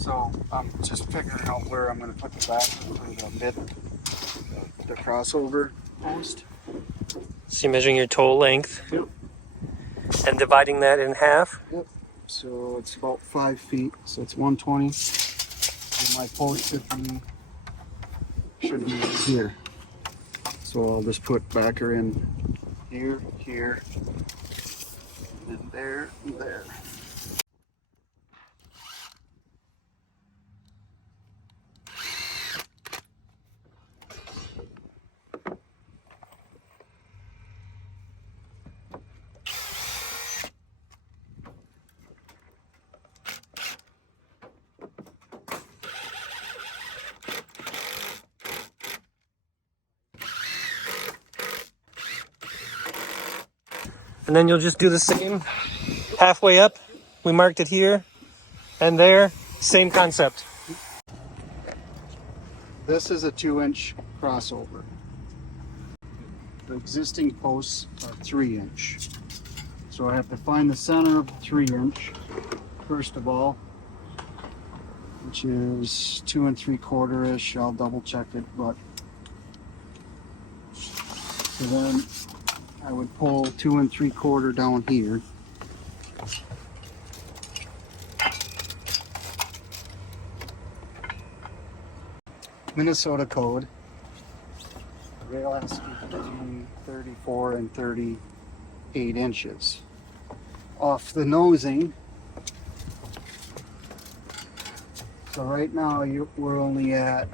So I'm just figuring out where I'm going to put the back for the crossover post. So you're measuring your toe length Yep. and dividing that in half? Yep. So it's about 5 feet, so it's 120. And my post should be here. So I'll just put backer in here, here, and there, and there. And then you'll just do the same halfway up. We marked it here and there. Same concept. This is a 2-inch crossover. The existing posts are 3-inch. So I have to find the center of the 3-inch, first of all, which is 2 3/4-ish. I'll double check it, but so then I would pull 2 3/4 down here. Minnesota code. Rail has to be between 34 and 38 inches. Off the nosing. So right now we're only at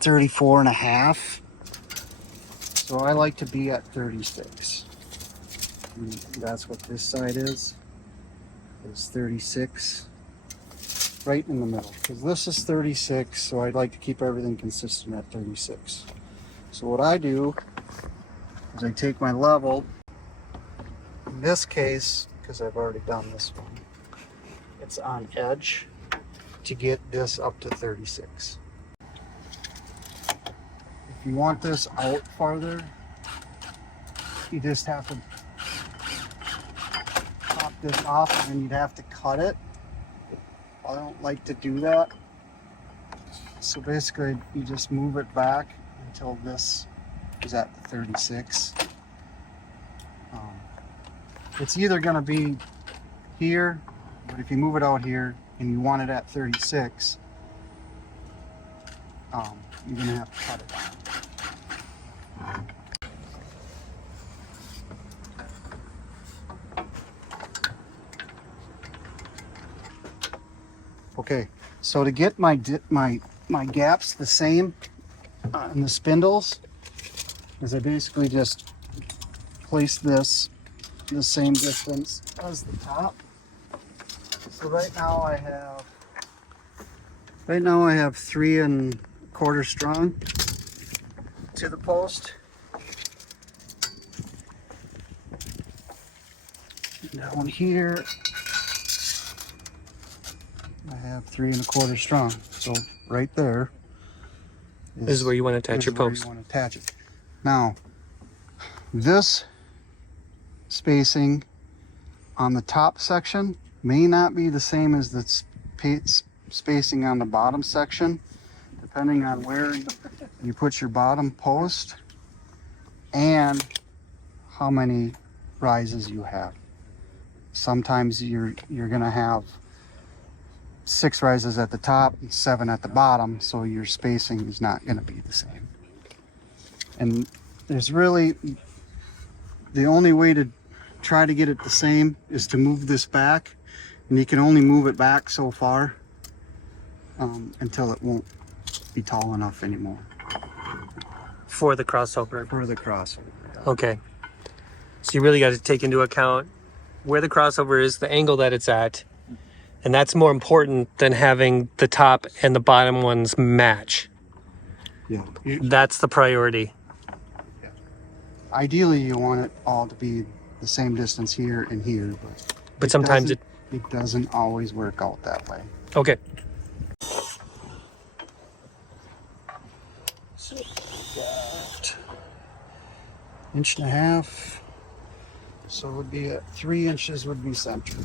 34 and a half. So I like to be at 36. And that's what this side is 36. Right in the middle, because this is 36, so I'd like to keep everything consistent at 36. So what I do is I take my level, in this case, because I've already done this one, it's on edge to get this up to 36. If you want this out farther, you just have to pop this off and then you'd have to cut it. I don't like to do that. So basically you just move it back until this is at the 36. It's either going to be here, but if you move it out here and you want it at 36, you're going to have to cut it down. Okay, so to get my gaps the same in the spindles, is I basically just place this the same distance as the top. So right now I have 3 1/4 strong to the post. Down here I have 3 1/4 strong. So right there This is where you want to attach your post. You want to attach it. Now, this spacing on the top section may not be the same as the spacing on the bottom section, depending on where you put your bottom post and how many rises you have. Sometimes you're gonna have 6 rises at the top and 7 at the bottom, so your spacing is not going to be the same. And there's really, the only way to try to get it the same is to move this back, and you can only move it back so far until it won't be tall enough anymore. For the crossover. For the crossover. Okay. So you really got to take into account where the crossover is, the angle that it's at, and that's more important than having the top and the bottom ones match. Yeah. That's the priority. Yeah. Ideally, you want it all to be the same distance here and here, but sometimes it doesn't always work out that way. Okay. So we got 1.5 inches. So it would be at 3 inches would be center.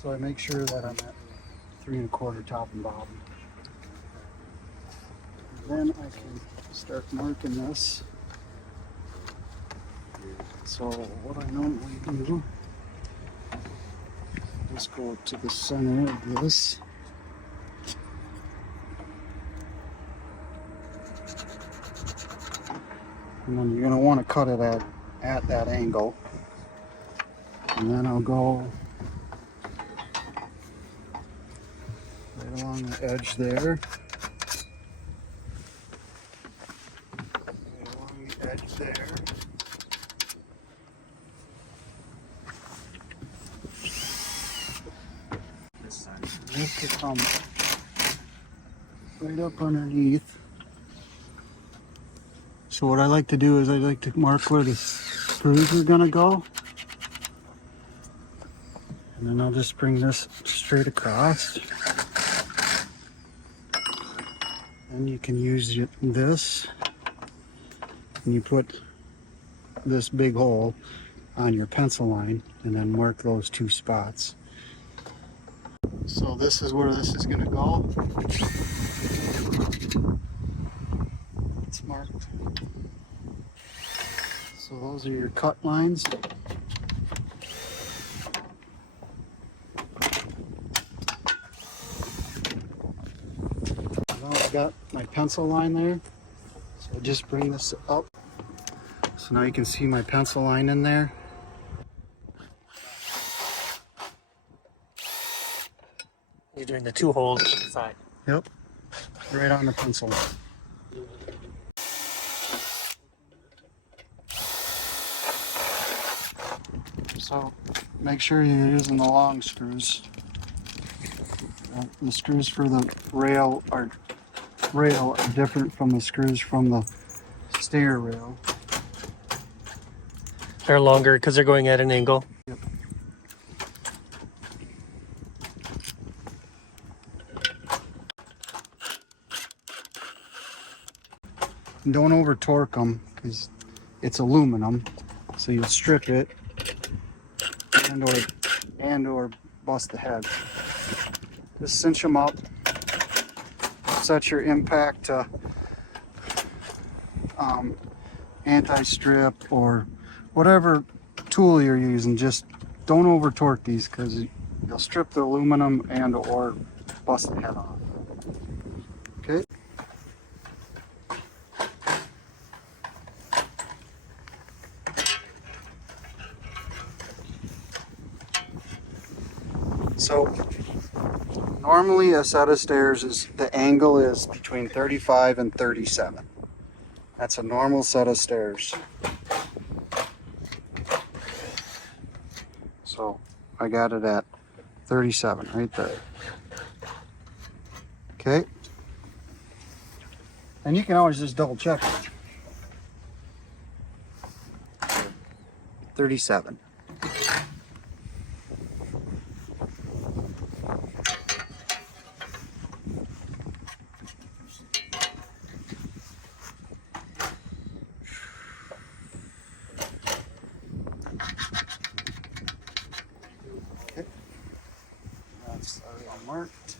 So I make sure that I'm at 3 1/4 top and bottom. Then I can start marking this. So what I normally do, just go to the center of this. And then you're going to want to cut it at that angle. And then I'll go right along the edge there. Right along the edge there. This will come right up underneath. So what I like to do is I like to mark where the screws are gonna go. And then I'll just bring this straight across. And you can use this. And you put this big hole on your pencil line and then mark those 2 spots. So this is where this is gonna go. It's marked. So those are your cut lines. Now I've got my pencil line there. So I just bring this up. So now you can see my pencil line in there. You're doing the 2 holes on the side. Yep. Right on the pencil line. So make sure you're using the long screws. The screws for the rail are different from the screws from the stair rail. They're longer because they're going at an angle. Yep. And don't over torque them because it's aluminum, so you strip it and or bust the head. Just cinch them up. Set your impact to anti-strip or whatever tool you're using. Just don't over torque these because you'll strip the aluminum and or bust the head off. Okay. So normally a set of stairs the angle is between 35 and 37. That's a normal set of stairs. So I got it at 37 right there. Okay. And you can always just double check it. 37. That's already marked.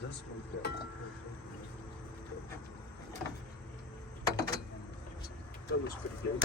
This one's good. That looks pretty good.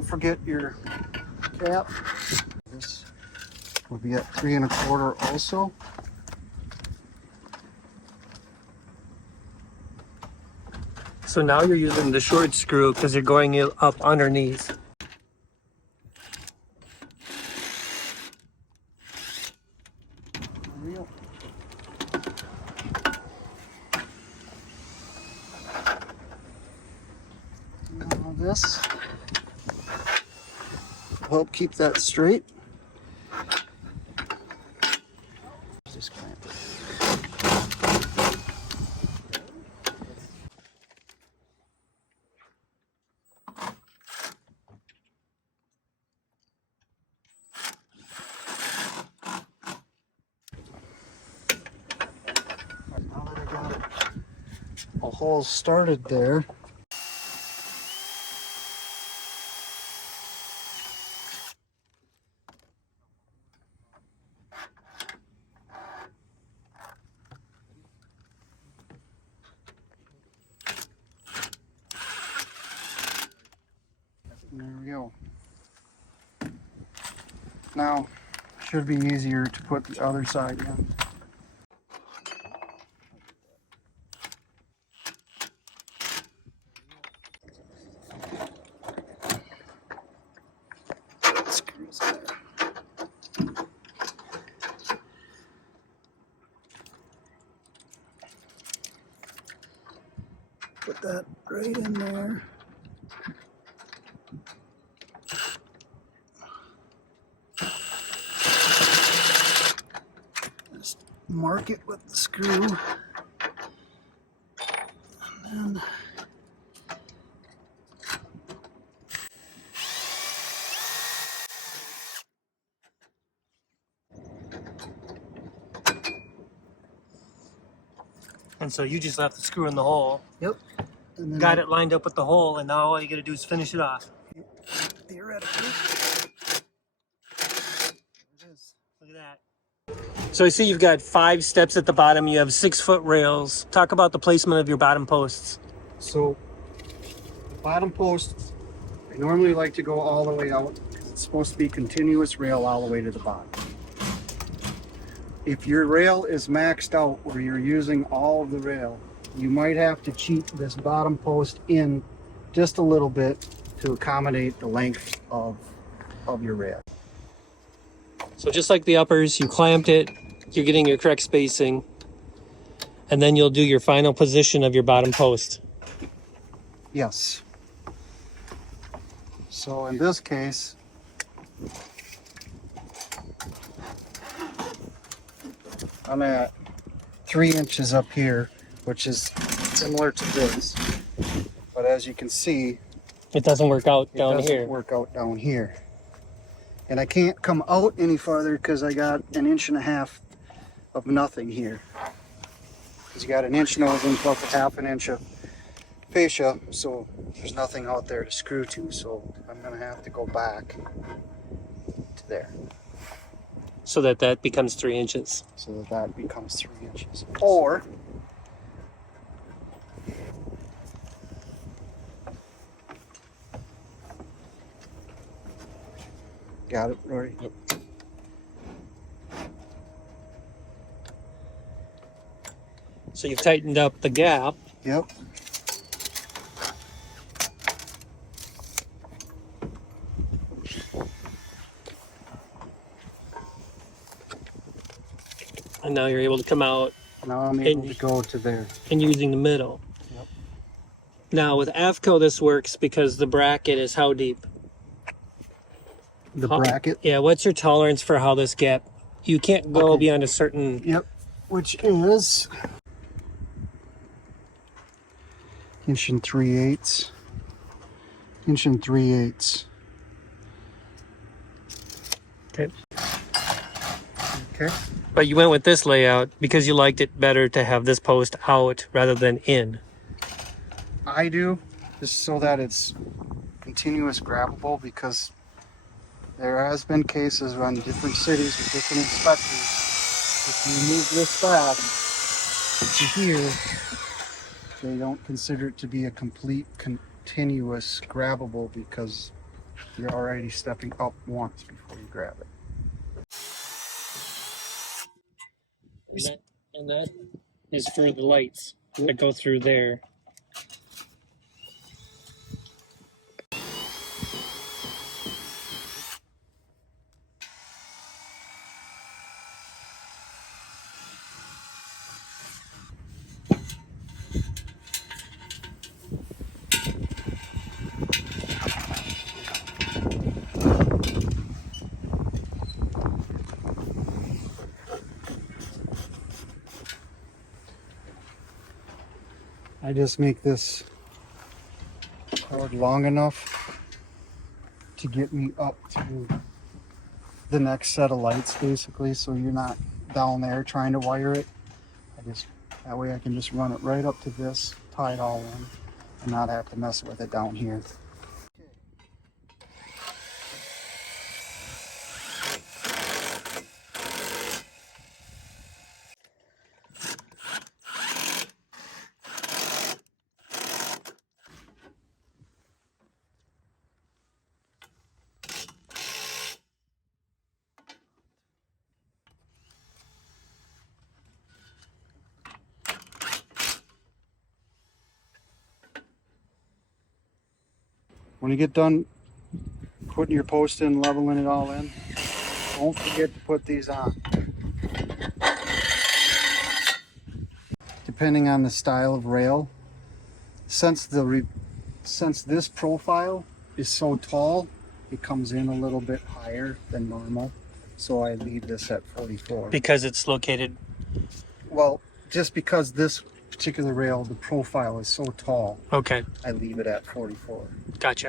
Don't forget your cap. This will be at 3 1/4 also. So now you're using the short screw because you're going up underneath. Now this will help keep that straight. Just clamp it. Now that I got a hole started there, there we go. Now, should be easier to put the other side in. Screws there. Put that right in there. Just mark it with the screw. And then And so you just left the screw in the hole, yep. And then got it lined up with the hole, and now all you gotta do is finish it off. theoretically. There it is. Look at that. So I see you've got 5 steps at the bottom. You have 6-foot rails. Talk about the placement of your bottom posts. So the bottom posts, I normally like to go all the way out because it's supposed to be continuous rail all the way to the bottom. If your rail is maxed out where you're using all of the rail, you might have to cheat this bottom post in just a little bit to accommodate the length of your rail. So just like the uppers, you clamped it, you're getting your correct spacing, and then you'll do your final position of your bottom post. Yes. So in this case, I'm at 3 inches up here, which is similar to this. But as you can see, It doesn't work out it down doesn't here. work out down here. And I can't come out any farther because I got 1.5 inches of nothing here. Because you got 1 inch nosing plus 1/2 inch of fascia, so there's nothing out there to screw to. So I'm gonna have to go back to there. So that becomes 3 inches. So that becomes 3 inches. Or got it, Rory? Yep. So you've tightened up the gap. Yep. And now you're able to come out Now I'm able to go to there. and using the middle. Yep. Now with AFCO this works because the bracket is how deep? The How- bracket. Yeah, what's your tolerance for how this gap? You can't go beyond a certain... Yep. Which is 1 3/8. 1 3/8. Okay. Okay. But you went with this layout because you liked it better to have this post out rather than in. I do, just so that it's continuous grabbable, because there has been cases around different cities with different inspectors. If you move this back to here, they don't consider it to be a complete continuous grabbable because you're already stepping up once before you grab it. And that is for the lights that go through there. I just make this cord long enough to get me up to the next set of lights, basically, so you're not down there trying to wire it. That way I can just run it right up to this, tie it all in, and not have to mess with it down here. When you get done putting your post in, leveling it all in, don't forget to put these on. Depending on the style of rail, since this profile is so tall, it comes in a little bit higher than normal. So I leave this at 44. Because it's located. Well, just because this particular rail, the profile is so tall, Okay, I leave it at 44. gotcha.